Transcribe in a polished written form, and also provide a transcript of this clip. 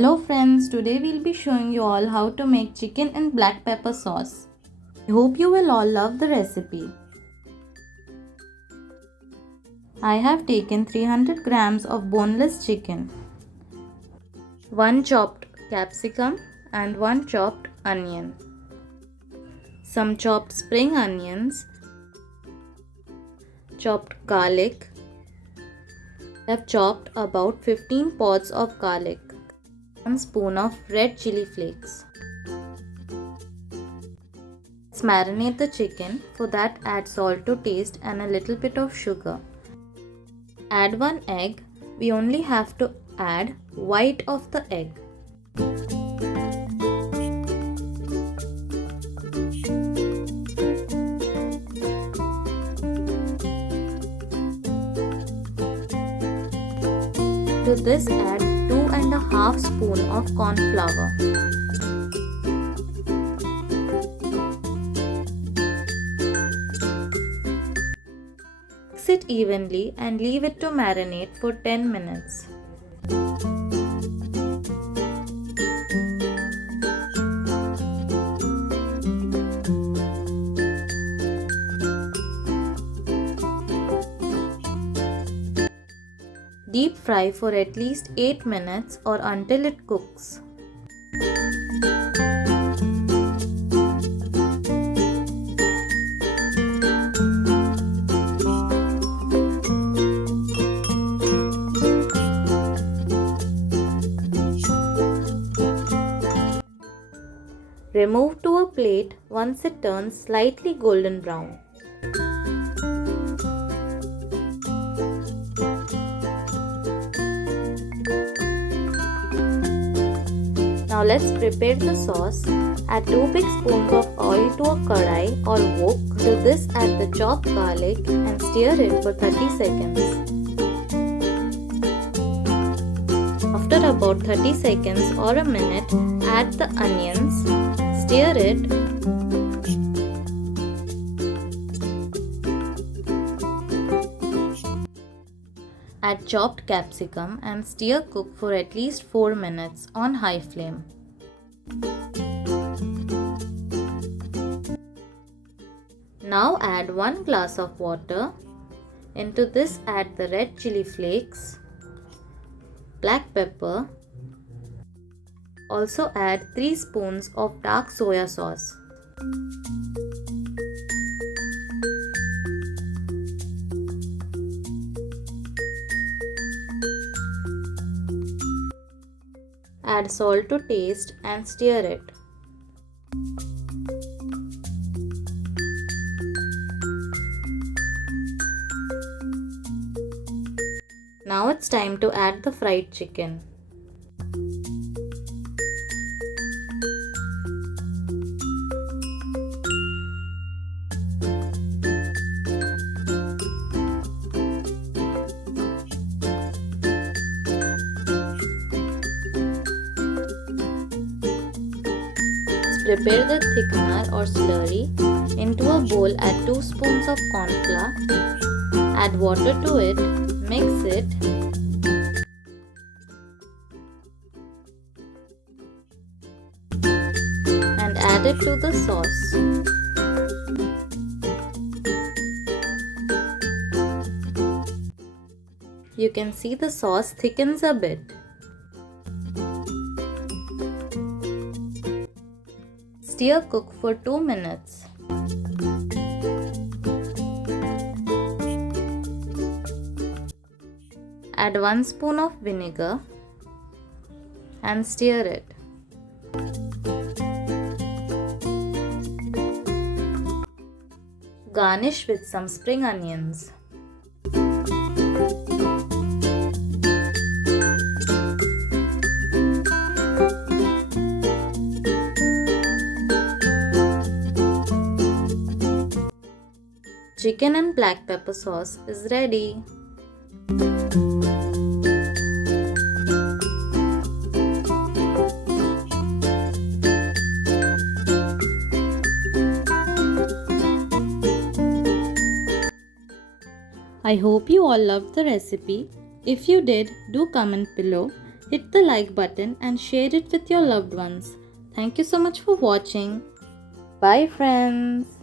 Hello friends, today we'll be showing you all how to make chicken in black pepper sauce. I hope you will all love the recipe. I have taken 300 grams of boneless chicken, 1 chopped capsicum and 1 chopped onion, some chopped spring onions, chopped garlic. I have chopped about 15 pods of garlic, 1 spoon of red chilli flakes. Let's marinate the chicken. For that, add salt to taste and a little bit of sugar. Add 1 egg. We only have to add white of the egg. To this, add 2½ spoon of cornflour. Mix it evenly and leave it to marinate for 10 minutes. Deep fry for at least 8 minutes or until it cooks. Remove to a plate once it turns slightly golden brown. Now let's prepare the sauce. Add 2 big spoons of oil to a kadai or wok. To this, add the chopped garlic and stir it for 30 seconds. After about 30 seconds or a minute, add the onions, stir it. Add chopped capsicum and stir cook for at least 4 minutes on high flame. Now add 1 glass of water. Into this, add the red chilli flakes, black pepper. Also add 3 spoons of dark soya sauce. Add salt to taste and stir it. Now it's time to add the fried chicken. Prepare the thickener or slurry. Into a bowl, add 2 spoons of cornflour. Add water to it, mix it. And add it to the sauce. You can see the sauce thickens a bit. Stir cook for 2 minutes. Add 1 spoon of vinegar and stir it. Garnish with some spring onions. Chicken and black pepper sauce is ready. I hope you all loved the recipe. If you did, do comment below. Hit the like button and share it with your loved ones. Thank you so much for watching. Bye friends.